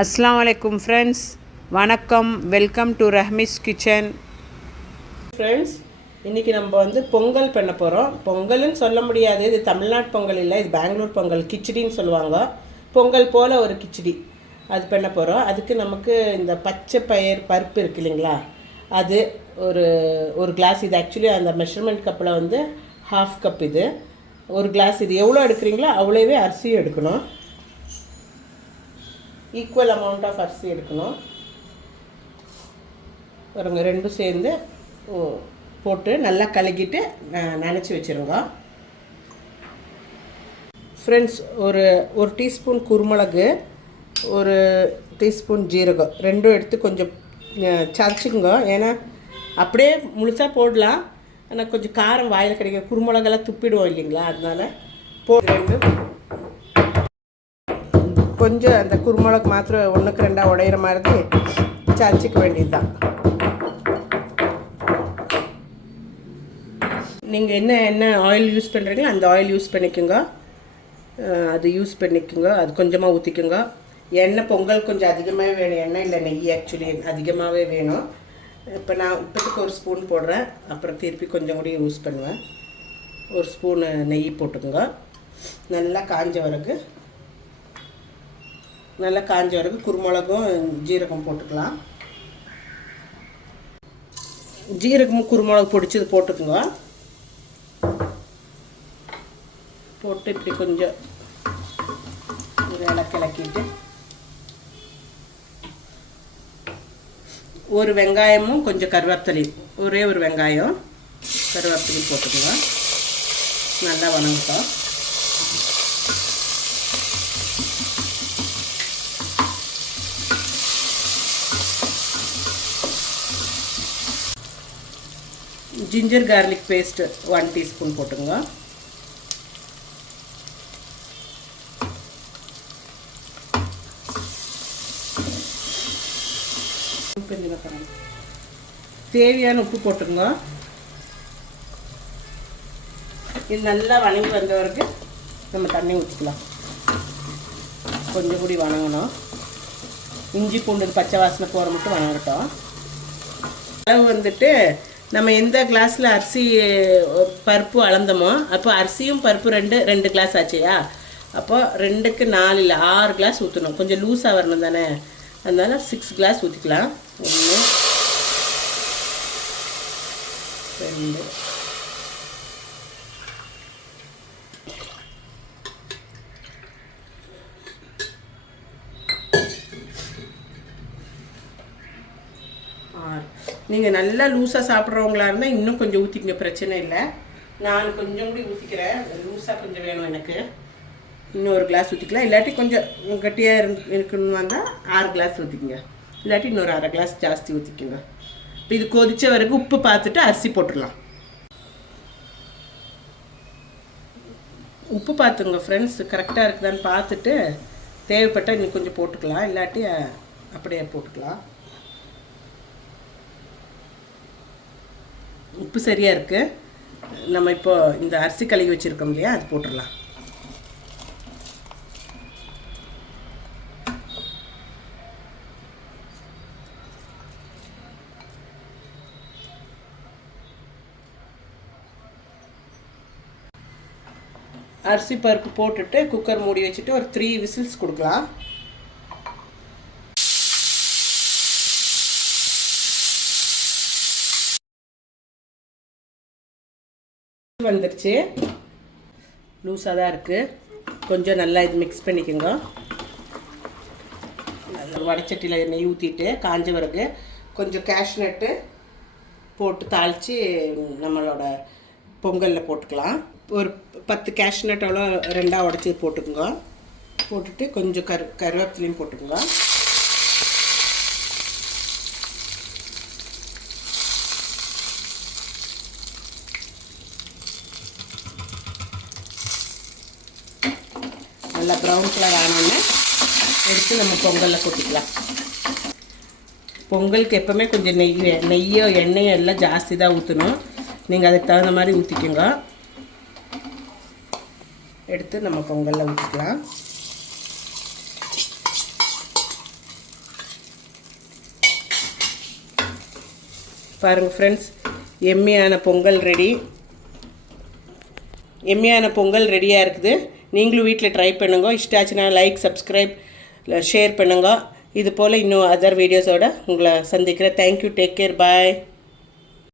அஸ்ஸலாமு அலைக்கும் ஃப்ரெண்ட்ஸ், வணக்கம். Welcome to Rahmi's kitchen. Friends, இன்றைக்கி நம்ம பொங்கல் பண்ண போகிறோம். பொங்கல்னு சொல்ல முடியாது, இது தமிழ்நாட்டு பொங்கல் இல்லை, இது பெங்களூர் பொங்கல். கிச்சடின்னு சொல்லுவாங்க. பொங்கல் போல் ஒரு கிச்சடி அது பண்ண போகிறோம். அதுக்கு நமக்கு இந்த பச்சை பருப்பு இருக்குது இல்லைங்களா, அது ஒரு கிளாஸ். இது ஆக்சுவலி அந்த மெஷர்மெண்ட் கப்பில் 1/2 கப். இது ஒரு கிளாஸ். இது எவ்வளோ எடுக்கிறீங்களோ அவ்வளோவே அரிசியும் எடுக்கணும். ஈக்குவல் அமௌண்ட் ஆஃப் அரிசி எடுக்கணும். வருங்க, ரெண்டும் சேர்ந்து போட்டு நல்லா கலக்கிட்டு நனைச்சி வச்சுருங்க. ஃப்ரெண்ட்ஸ், ஒரு டீஸ்பூன் குருமிளகு, ஒரு டீஸ்பூன் ஜீரகம், ரெண்டும் எடுத்து கொஞ்சம் சரைச்சிக்குங்க. ஏன்னா அப்படியே முழுசாக போடலாம், ஆனால் கொஞ்சம் காரம் வாயில் கிடைக்கும். குருமிளகெல்லாம் துப்பிடுவோம் இல்லைங்களா, அதனால் ரெண்டு கொஞ்சம் அந்த குருமிளகு மாத்திரம் 1க்கு 2 உடையிற மாதிரி சரைச்சிக்க வேண்டியது தான். நீங்கள் என்ன ஆயில் யூஸ் பண்ணுறீங்களோ அந்த ஆயில் யூஸ் பண்ணிக்கோங்க. அது யூஸ் பண்ணிக்கோங்க. அது கொஞ்சமாக ஊற்றிக்கோங்க. எண்ணெய் பொங்கல் கொஞ்சம் அதிகமாகவே வேணும். எண்ணெய் இல்லை, நெய் ஆக்சுவலி அதிகமாகவே வேணும். இப்போ நான் இப்போத்துக்கு 1 ஸ்பூன் போடுறேன், அப்புறம் திருப்பி கொஞ்சம் கூட யூஸ் பண்ணுவேன். 1 ஸ்பூனு நெய் போட்டுக்கோங்க. நல்லா காஞ்ச வரைக்கும் குருமிளகும் ஜீரகம் போட்டுக்கலாம். ஜீரகமும் குருமிளகு பொடிச்சது போட்டுக்குங்க. போட்டு இப்படி கொஞ்சம் கிளக்கிட்டு ஒரு வெங்காயமும் கொஞ்சம் கருவேப்பிலையும், ஒரே ஒரு வெங்காயம் கருவேப்பிலையும் போட்டுக்குங்க. நல்லா வணங்கட்டும். ஜிஞ்சர் கார்லிக் பேஸ்ட் 1 டீஸ்பூன் போட்டுங்க. தேவையான உப்பு போட்டுங்க. இது நல்லா வணங்கி வந்த வரைக்கும் நம்ம தண்ணி ஊற்றிக்கலாம். கொஞ்சம் கூடி வணங்கணும். இஞ்சி பூண்டு பச்சை வாசனை போகிற மட்டும் வணங்கட்டும். அளவு நம்ம எந்த கிளாஸில் அரிசி பருப்பு அளந்தோமோ, அப்போ அரிசியும் பருப்பு ரெண்டு கிளாஸ் ஆச்சியா, அப்போ 2க்கு 4 இல்லை 6 கிளாஸ் ஊற்றணும். கொஞ்சம் லூஸாக வரணும் தானே, அதனால 6 கிளாஸ் ஊற்றிக்கலாம். 1 2 நீங்கள் நல்லா லூஸாக சாப்பிட்றவங்களா இருந்தால் இன்னும் கொஞ்சம் ஊற்றிக்கங்க, பிரச்சனை இல்லை. நான் கொஞ்சம் கூட ஊற்றிக்கிறேன். லூஸாக கொஞ்சம் வேணும் எனக்கு. இன்னும் 1 கிளாஸ் ஊற்றிக்கலாம். இல்லாட்டி கொஞ்சம் கட்டியாக இருக்கணும்னு வந்தால் 6 கிளாஸ் ஊற்றிக்கங்க. இல்லாட்டி இன்னொரு 1/2 கிளாஸ் ஜாஸ்தி ஊற்றிக்கோங்க. இப்போ இது கொதித்த வரைக்கும் உப்பு பார்த்துட்டு அரிசி போட்டுடலாம். உப்பு பார்த்துங்க ஃப்ரெண்ட்ஸ், கரெக்டாக இருக்குதான்னு பார்த்துட்டு தேவைப்பட்டால் இன்னும் கொஞ்சம் போட்டுக்கலாம், இல்லாட்டி அப்படியே போட்டுக்கலாம். உப்பு சரியாக இருக்குது. நம்ம இப்போ இந்த அரிசி கழுவி வச்சுருக்கோம் இல்லையா, அது போட்டுடலாம். அரிசி பருப்பு போட்டுட்டு குக்கர் மூடி வச்சுட்டு ஒரு 3 விசில்ஸ் கொடுக்கலாம். வந்துருச்சு, லூஸாக தான் இருக்குது. கொஞ்சம் நல்லா இது மிக்ஸ் பண்ணிக்கோங்க. வடைச்சட்டியில் நெய் ஊற்றிட்டு காஞ்ச பிறகு கொஞ்சம் கேஷ்நட்டு போட்டு தாளித்து நம்மளோட பொங்கலில் போட்டுக்கலாம். ஒரு 10 கேஷ்நட் அவ்வளோ 2ஆக உடச்சி போட்டுக்குங்க. போட்டுட்டு கொஞ்சம் கருவேப்பிலையும் போட்டுக்குங்க. நல்லா ப்ரௌன் கலர் ஆனோடனே எடுத்து நம்ம பொங்கலில் கொட்டிக்கலாம். பொங்கலுக்கு எப்போவுமே கொஞ்சம் நெய்யோ எண்ணெயோ எல்லாம் ஜாஸ்தி தான் ஊற்றணும். நீங்கள் அதுக்கு தகுந்த மாதிரி ஊற்றிக்கோங்க. எடுத்து நம்ம பொங்கலில் ஊற்றிக்கலாம். பாருங்கள் ஃப்ரெண்ட்ஸ், எம்மியான பொங்கல் ரெடி. எம்மியான பொங்கல் ரெடியாக இருக்குது. நீங்களும் வீட்டில் ட்ரை பண்ணுங்க. இஷ்டாச்சுன்னா லைக், சப்ஸ்கிரைப், ஷேர் பண்ணுங்க. இது போல் இன்னும் அதர் வீடியோஸோடு உங்களை சந்திக்கிறேன். தேங்க்யூ. Take care. பாய்.